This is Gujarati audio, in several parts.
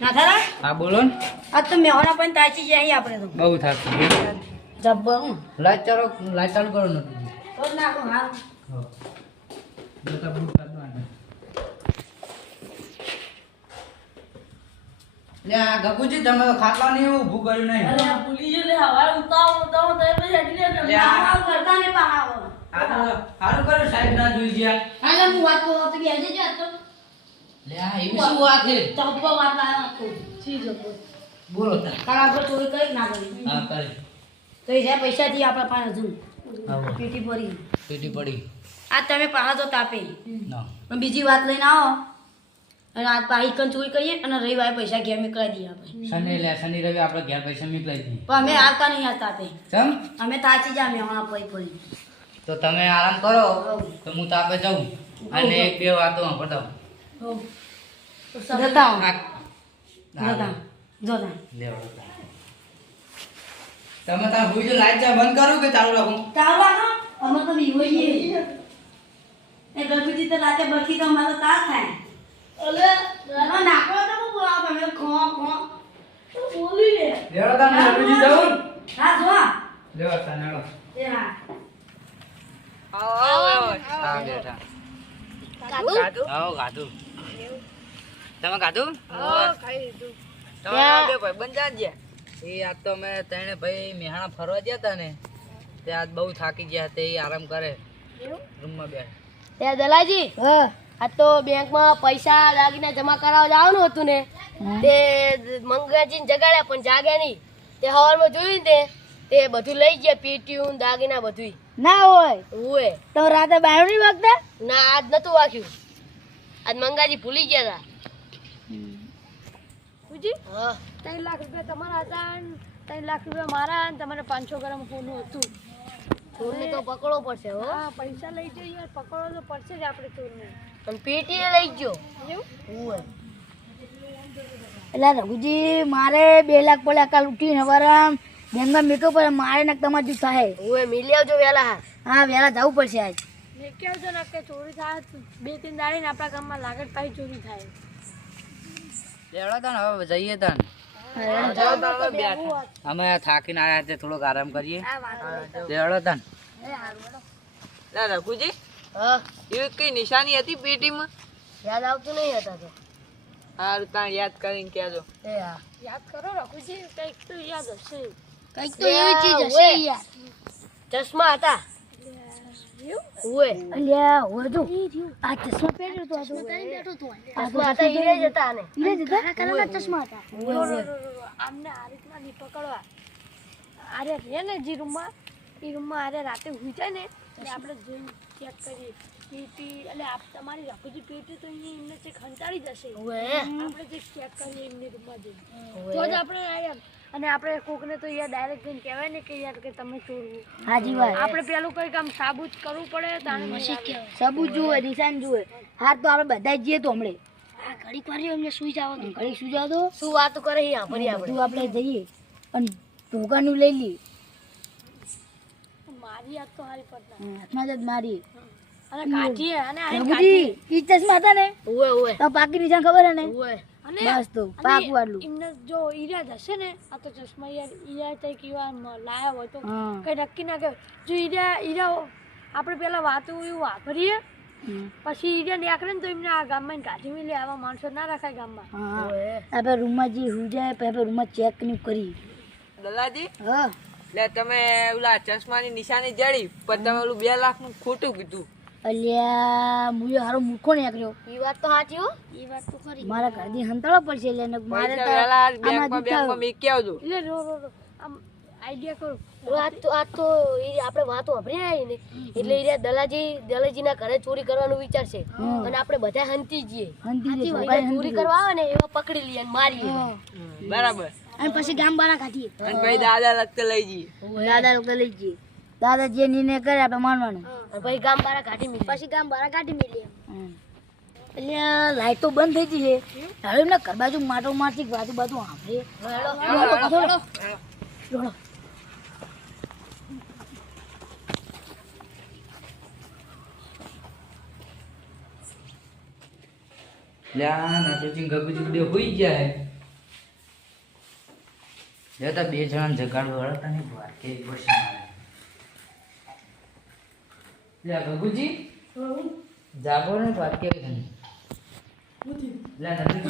ના થારા હા બોલો ને. આ તો મેહોણા પણ તાચી જાય આપણે તો બહુ થાકી જબ્બર હું લાઈટ ચાલુ કરો ને. તો નાખો હા બેટા બૂટ કાઢવાના. લે આ ગગુજી તમે તો ખાટલા નહીં ઊભું કર્યું નહીં. અરે આ ભૂલી જો લે હવા ઉતાવ તો પછી હટી લે આ કરતા ને પાહાવો આ તો સારું કર્યું સાહેબ ના જોઈ ગયા. હાલે હું વાત કરું તો બેજે જા તો લે આ એવું શું વાત છે? ચપ્પો વાત લાયા તો છી જબ્બર બોલો તા. તારા પર ચોરી કરી ના કરી હા કરી. તો એ જ્યાં પૈસા દી આપણા પાસે હજુ આવો પેટી ભરી પેટી પડી. આ તમે પાહા તો તાપે ના પણ બીજી વાત લઈને આવો અને આ પાહી કન ચોરી કરીએ અને રવિવારે પૈસા ઘેર મોકલાઈ દઈએ આપણે શનિ રવિ આપણે ઘેર પૈસા મોકલાઈ દઈએ. પણ અમે આવતા નહીં આ તાપે ચમ અમે તાચી જા મેહોણા પડી પડી તો તમે આરામ કરો તો હું તાપે જાઉં અને એક બે વાતો બતાવું. જતા હા. જોતા લેવો. તમે તાર ભૂઈ જો લાઈટ ચા બંધ કરો કે ચાલુ રાખું? ચાલો રાખો અમે તો બી હોઈએ એ ગણપતિ તો રાતે બરખી તો અમારો તાર થાય અલે નાખો તો હું બોલાવ તમે ખો ખો બોલી લે લેવો તાર હું રવિજી જાઉં. હા જો લેવો તાર નેડો. એ હા આવો બેઠા. ગાધું? આવો ગાધું. તમે ગાધું? હા ખાઈ લીધું તમે બે ભાઈ બંધ ગયા. એ આજ તો અમે ત્રણે ભાઈ મેહાણા ફરવા ગયા હતા ને તે આજ બહુ થાકી ગયા તે આરામ કરે રૂમમાં બેઠ. ત્યાં દલાજી આ તો બેંકમાં પૈસા દાગીના જમા કરાવવા જવાનું હતું ને તે મંગાજીને જગાડ્યા પણ જાગ્યા નહીં. તે હવારમાં જોયું ને તે બધું લઈ ગયા પેટીયું દાગીના બધું. ના હોય ઓએ તો રાતે બહાર નહીં વાગતા ના આજ નતું વાગ્યું. આજ મંગાજી ભૂલી ગયા હતા. હા 3 લાખ રૂપિયા તમારા હતા 3 લાખ રૂપિયા મારા અને તમારે 500 ગ્રામ સોનું હતું. ચોરને તો પકડવો પડશે હો. હા પૈસા લઈ જઈએ પકડવો તો પડશે જ આપણે ચોરને. પણ પેટી લઈ ગયો એવું ઓય. એટલે રઘુજી મારે 2 લાખ પડ્યા કાલ ઉઠીને હવારામ બેંગમાં મેકો પડે મારે ને તમારે જુ થાય ઓય મિલી આવજો વેલા. હા વેલા જવું પડશે આજ મેં કેવું છે ને કે ચોરી થાય 2-3 દાડી ને આપણા ગામમાં લાગત પાઈ ચોરી થાય. લેવડો તાન હવે જઈએ તાન. અમે થાકીને આવ્યા તે થોડોક આરામ કરીએ. લેવડો તાન. ના રઘુજી હા એવી કઈ નિશાની હતી પેટીમાં? યાદ આવતું નહીં હતા તો. હારું તાન યાદ કરીને કહેજો. એ હા યાદ કરો રઘુજી કંઈક તો યાદ હશે. કંઈક તો એવી ચીજ હશે યાર. ચશ્મા હતા. ઓએ અલ્યા હોય જો આ ચશ્મા પહેર્યો તો આ ચશ્મા હતા હીરે જ હતા ને. ઈરે જતા કાના ચશ્મા હતા આમને આ રીતના ની પકડવા. આરે રે ને જે રૂમમાં એ રૂમમાં આરે રાતે હુઈ જાય ને એટલે આપણે જોઈને ચેક કરીએ પેટી એટલે આપ તમારી રઘુજી પેટી તો અહીંયા એમને ચેક હંતાડી જશે. આપણે જે ચેક કરીએ એમની રૂમમાં જઈને તો જ આપણે અને આપણે કોકને તો યાર ડાયરેક્ટ જઈને કહેવાય ને કે યાર કે તમે ચોરવું. હાજી વાત આપણે પેલું કઈ કામ સાબુત કરવું પડે તાણે મશી સબૂત જુએ નિશાન જુએ હાથ તો આપણે બધા જઈએ તો હમણે આ ઘડીક વાર એમને સુઈ જાવ ઘડીક સુઈ જાવ તો શું વાતો કરે છે સાંભળી બધું આપણે જઈએ અને ઢોકાનું લઈ લઈએ મારી હાથ તો હારી પડતા હાથમાં જ મારી અને કાઢીએ અને આ રઘુજી ઈ ચશ્મા હતા ને ઓએ ઓએ તો પાકી નિશાન ખબર હે ને ઓએ અને બસ તો પાકું વાળું એમને જો ઈરાદ હશે ને આ તો ચશ્મા યાર ઈરા તઈ કેવા લાયા હોય તો હા કઈ નક્કી ના કે જો ઈરા આપણે પેલા વાતો એવું વાપરીએ પછી ઈરા નીકળે ને તો એમને આ ગામમાં કાઢી મેલી આવા માણસો ના રખાય ગામમાં. હા આપણે રૂમમાં જે હુઈ જાય પછી આપણે રૂમમાં ચેક ની કરી દલાજી હા લે તમે ઓલા ચશ્માની નિશાની જડી પણ તમે ઓલું 2 લાખ નું ખોટું કીધું. અલ્યા મુયો હારો મૂકો ને આકર્યો ઈ વાત તો સાચી હો. ઈ વાત તો ખરી. મારા ઘરથી હંતાળો પડશે એટલે ને મારે તો વેલા આમાં બેંકમાં મેકી આવજો. લે રો આમ આઈડિયા કરો. આ તો ઈ આપણે વાતો વાપરી આવી ને એટલે ઈ દલાજીના ઘરે ચોરી કરવાનું વિચારશે અને આપણે બધા હંતી જઈએ. ચોરી કરવા આવે ને એવા પકડી લઈએ અને મારીએ. બરાબર. અને પછી ગામ બારા કાઢીએ અને પછી દાદા લગતે લઈ જઈએ. દાદા લોકો લઈ જઈએ દાદા જે નિર્ણય કરે આપણે માનવાનું અને પછી ગામ બારા કાઢી મિલે પછી ગામ બારા કાઢી મિલે. એટલે લાઈટ તો બંધ થઈ ગઈ છે હવે એમને ઘર બાજુ માટો મારથી બાજુ બાજુ સાંભળે લ્યા નાટોજી ગગુજી બે હોઈ ગયા હે જો તો બે જણાને જગાડવા વળતા ને વાત કે બસ મારે લે ગગુજી જાગો ને વાત કે તને લે નથી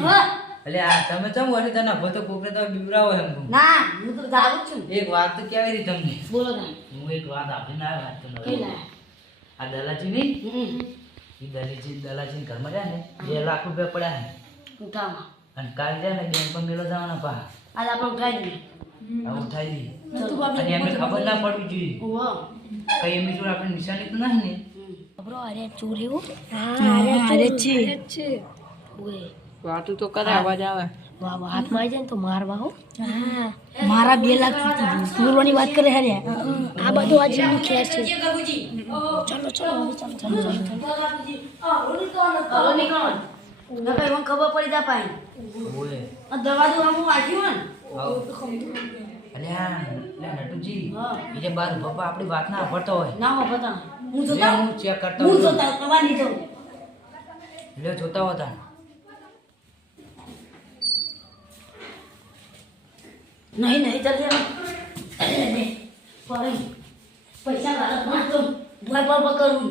એટલે આ તમે ચમ વળી તને ભતો કોકને તો બીવરાવો એમ ના હું તો જાગું જ છું. એક વાત તો કેવી રહી તમને બોલો ના હું એક વાત આપીને આવ્યો વાત તો કઈ ના આ દલાજી નહીં હમ એ દલાજી ઘરમાં જાય ને 2 લાખ રૂપિયા પડ્યા ને ઉઠામાં અને કાલ જાય ને બેંક પર મેળો જવાના પા આજ આપણે ઉઠાઈ દઈએ. આ ઉઠાઈ દઈએ ચલો. અને એમને ખબર ના પડવી જોઈએ ઓહો. કઈ એમની જોડે આપણે નિશાની તો નહીં ને બરો અરે ચોર એવું અરે છે. છે ઓએ વાતું તો કરે અવાજ આવે વાહ વાહ હાથમાં આવી જાય ને તો મારવા હો મારા 2 લાખ ચોરવાની વાત કરે હે આ બધું આ જીવનું ખેર છે જે ગગુજી ચાલો ચાલો ચાલો હલો નીકળો ના કઈ મને ખબર પડી જા પાઈ ઓએ આ દરવાજો આમ વાંચ્યું આવો અલ્યા લે નટુજી હા. એ જે બાર પપ્પા આપણી વાત ના પડતો હોય ને ના હો બતા હું લે જોતા હું ચેક કરતો હું હતો જોતા કવાની તો લે જોતા હતા નહીં નહીં જલ્દી પર પૈસા લાલચ ના તો ભય પર કરું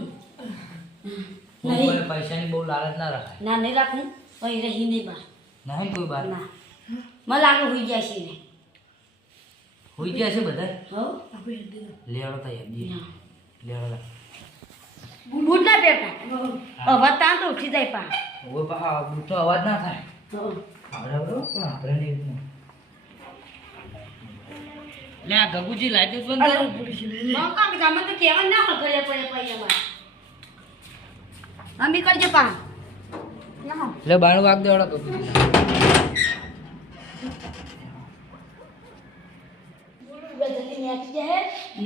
નહીં હું પૈસાની બહુ લાલચ ના રખાય ના નહીં રાખું પછી રહી નહીં બા નહીં કોઈ બાર ના મને લાગે હોઈ જાય છે ને હોઈ ગયા છે બધા હો લેવડો તા યાર લેવડો બૂટ ના પહેરતા હવે તાન તો ઉઠી જાય પા ઓય પા બૂટનો અવાજ ના થાય હો આપણે બરો પણ આપણે નહીં લે આ ગગુજી લાઈટ બંધ કરો મંકા કે તમે તો કેવા ના હો ઘરે પડે પૈયા માં અમી કરજે પા લે બાણું વાગ દેવડો ગગુજી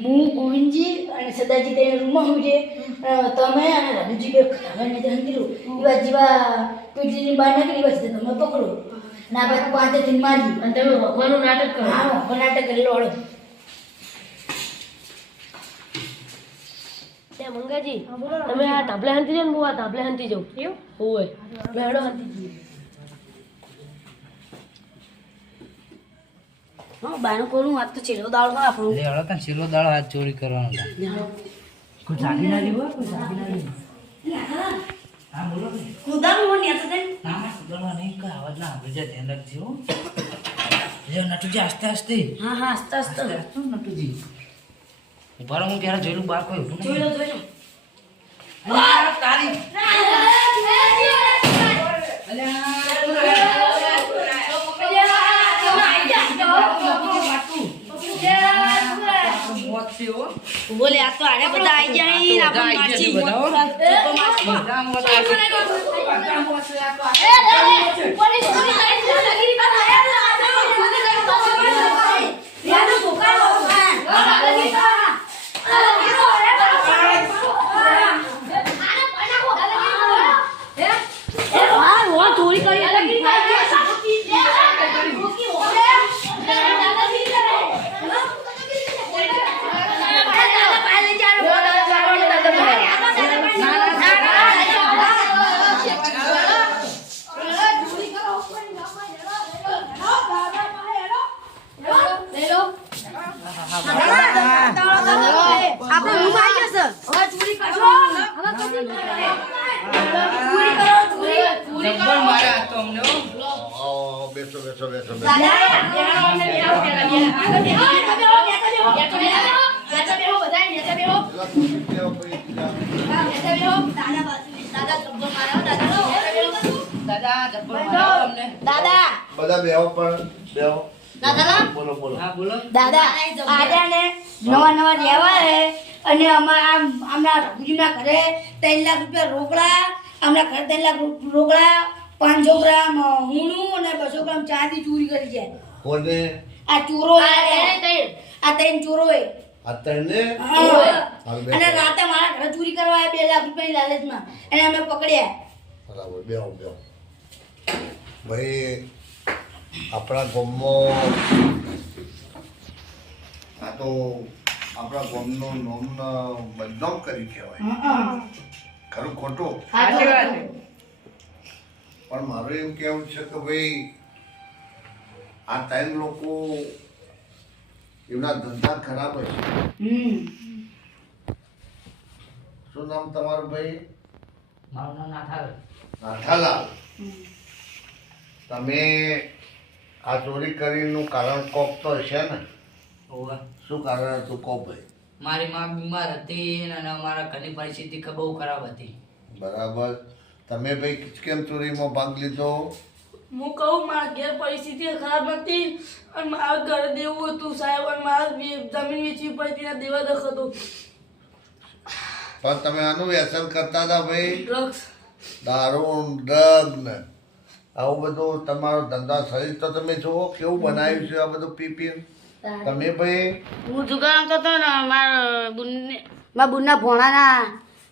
હું ગોવિંદજી અને સદાજી તે રૂમમાં હું છે તમે અને રઘુજી બે ખાવાની તો હંતીલું એવા જેવા પીઠની બહાર નીકળી બસ તમે પકડો ના પછી પાંચે દિન મારી અને તમે ભગવાનનું નાટક કરો હા ભગવાન નાટક કરી લોડો તે મંગાજી તમે આ ધાબલે હંતી જાવ ને હું આ ધાબલે હંતી જાઉં એવું હોય બેડો હંતી જઈએ હા બાનું કોનું વાત તો છેલ્લો દાળ માં આપણું લે હળો તા છેલ્લો દાડો હાથ ચોરી કરવાનો હતા કોઈ જાગી ના રહ્યું કોઈ જાગી ના રહ્યું હા બોલો ને કુદાનું મને યાદ છે ના ના સુધારવા નહીં કઈ અવાજ ના આવે છે ધ્યાન રાખજો લે નટુજી આસ્તે આસ્તે હા હા આસ્તે આસ્તે નટુજી ઉભા રહો હું ત્યારે જોયેલું બહાર કોઈ ઊભું જોઈ નહીં લો જોઈ લો અલ્યા, તારી મોત છે હો બોલે આ તો આને બધા આવી જાય ને આપણે મારજી બધા મોત આવશે. ચોરી કરી આપણે રૂમ આવી જશે હવે ચોરી કરશો જબ્બર મારે આ તો અમને હો. બેસો બેસો બેસો બેસો દાદા જબ્બર મારે અમને દાદા બધા બેહો પણ બેહો દાદા બોલો બોલો હા બોલો દાદા આજે ને નવા નવા લેવા હે અને અમારા રઘુજીના ઘરે 3 લાખ રૂપિયા રોકડા અમારા ઘરે 3 લાખ રોકડા 500 ગ્રામ હુણું અને 200 ગ્રામ ચાંદી ચોરી કરી છે કોને આ ચોરો આ 3 ચોરો હે અત્યારે અને રાતે મારા ઘરે ચોરી કરવા આવ્યા 2 લાખ રૂપિયાની લાલચમાં અને અમે પકડ્યા બરાબર બેહો બેહો ભાઈ આપણા ગામમાં આ તો આપણા ગામનું નામ બદનામ કરી કહેવાય ખરું ખોટું સાચી વાત છે પણ મારું એવું કહેવું છે કે ભાઈ આ 3 લોકો એમના ધંધા ખરાબ હશે. શું નામ તમારું ભાઈ? મારું નામ નાથાલાલ. નાથાલાલ. તમે આ ચોરી કરીનું કારણ કોક તો હશે ને? ઓવે. શું કારણ હતું કો ભાઈ? મારી માં બીમાર હતી અને અમારા ઘરની પરિસ્થિતિ બહુ ખરાબ હતી. બરાબર. તમે ભાઈ કેમ ચોરીમાં ભાગ લીધો? હું કહું મારા ઘેર પરિસ્થિતિ ખરાબ નથી અને મારા ઘરે દેવું હતું સાહેબ અને મારા જમીન વેચવી પડી ત્યાં દેવા દખ હતો પણ તમે આનું વ્યસન કરતા હતા ભાઈ? ડ્રગ્સ. દારૂ ડ્રગ ને આવું બધું તમારો ધંધા શરીર તો તમે જુઓ કેવું બનાવ્યું છે આ બધું પી પી. તમે ભાઈ? હું જુગાર રમતો હતો ને મારા બુનના ભોણાના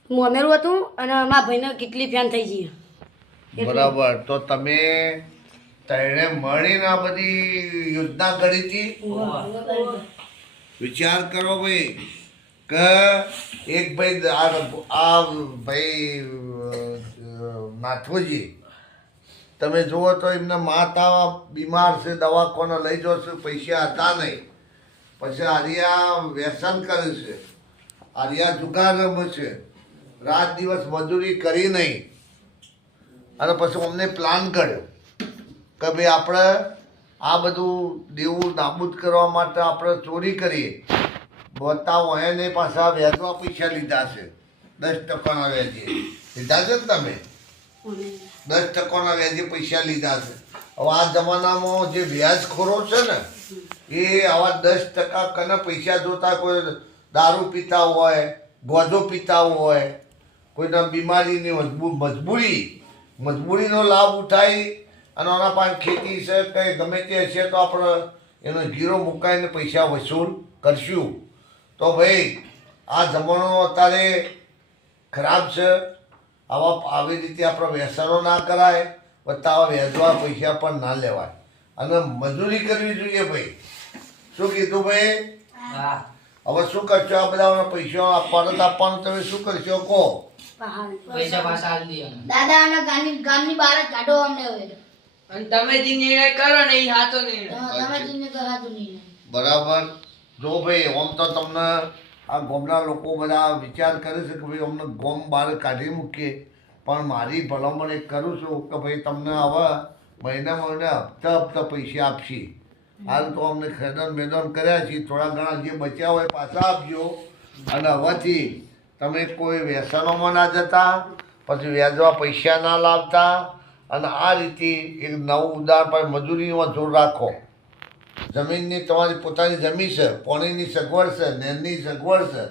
મોમેરું હતું અને મારા ભાઈને કેટલી ફેન થઈ ગઈ. બરાબર. તો તમે તેણે મળીને આ બધી યોજના કરી હતી? વિચાર કરો ભાઈ કે એક ભાઈ આ ભાઈ નાથોજી તમે જુઓ તો એમના માતા બીમાર છે, દવાખાને લઈ જશો, પૈસા હતા નહીં. પછી આર્યા વ્યસન કરે છે, આર્યા જુગાર રમે છે, રાત દિવસ મજૂરી કરી નહીં. અને પછી અમને પ્લાન કર્યો કે ભાઈ આપણે આ બધું દેવું નાબૂદ કરવા માટે આપણે ચોરી કરીએ. બતાવો એને પાછા વ્યાજવા પૈસા લીધા છે, 10% વ્યાજે લીધા છે ને તમે? 10% વ્યાજે પૈસા લીધા છે. હવે આ જમાનામાં જે વ્યાજખોરો છે ને એ આવા 10% કને પૈસા જોતા, કોઈ દારૂ પીતા હોય, ગોધો પીતા હોય, કોઈના બીમારીની મજબૂરીનો લાભ ઉઠાવી અને આના પાસે ખેતી છે કે ગમે તે હશે તો આપણે એનો ગીરો મુકાઈને પૈસા વસૂલ કરશું. તો ભાઈ આ જમાનો અત્યારે ખરાબ છે. આવી રીતે આપણે વ્યસનો ના કરાય, વત્તા આવા વ્યાજવા પૈસા પણ ના લેવાય અને મજૂરી કરવી જોઈએ ભાઈ. શું કીધું ભાઈ? હા. હવે શું કરશો? આ બધા પૈસા આપવાનું તમે શું કરશો કહો? પૈસા પાછા આલી દઈએ અમે. દાદા અને ગામની બહાર જ કાઢો અમને હવે. અને તમે જે નિર્ણય કરો ને એ સાચો નિર્ણય. તમે જીને કરાતું નહીં. બરાબર. જો ભાઈ આમ તો તમને આ ગામના લોકો બધા વિચાર કરે છે કે ભાઈ અમને ગામ બહાર કાઢી મૂકીએ, પણ મારી ભલામણ એક કરું છું કે ભાઈ તમને હવે મહિને હપ્તા પૈસા આપશી. હાલ તો અમને ખેદન મેદન કર્યા છીએ, થોડા ઘણા જે બચ્યા હોય પાછા આપજો. અને હવેથી તમે કોઈ વ્યસનોમાં ના જતા, પછી વ્યાજવા પૈસા ના લાવતા અને આ રીતે એક નવું ઉદાહરણ પર મજૂરીમાં જોર રાખો. જમીનની તમારી પોતાની જમીન છે, પાણીની સગવડ છે, નહેરની સગવડ છે,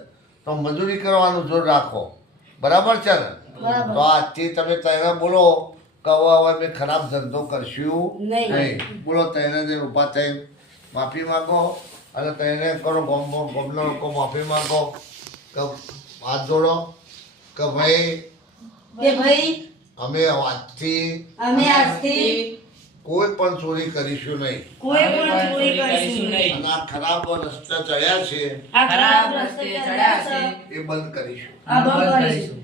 તો મજૂરી કરવાનું જોર રાખો. બરાબર છે ને? તો આજથી તમે તેને બોલો કે હવે મેં ખરાબ ધંધો કરશું નહીં. બોલો તેને જે ઊભા થઈને માફી માગો અને તેને કરો ગમના લોકો માફી માગો કે હાથ જોડો કે ભાઈ અમે આજથી કોઈ પણ ચોરી કરીશું નહીં. અને આ ખરાબ રસ્તે ચડ્યા છે એ બંધ કરીશું.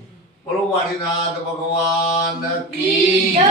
બોલો વાડીનાથ ભગવાન કી જય.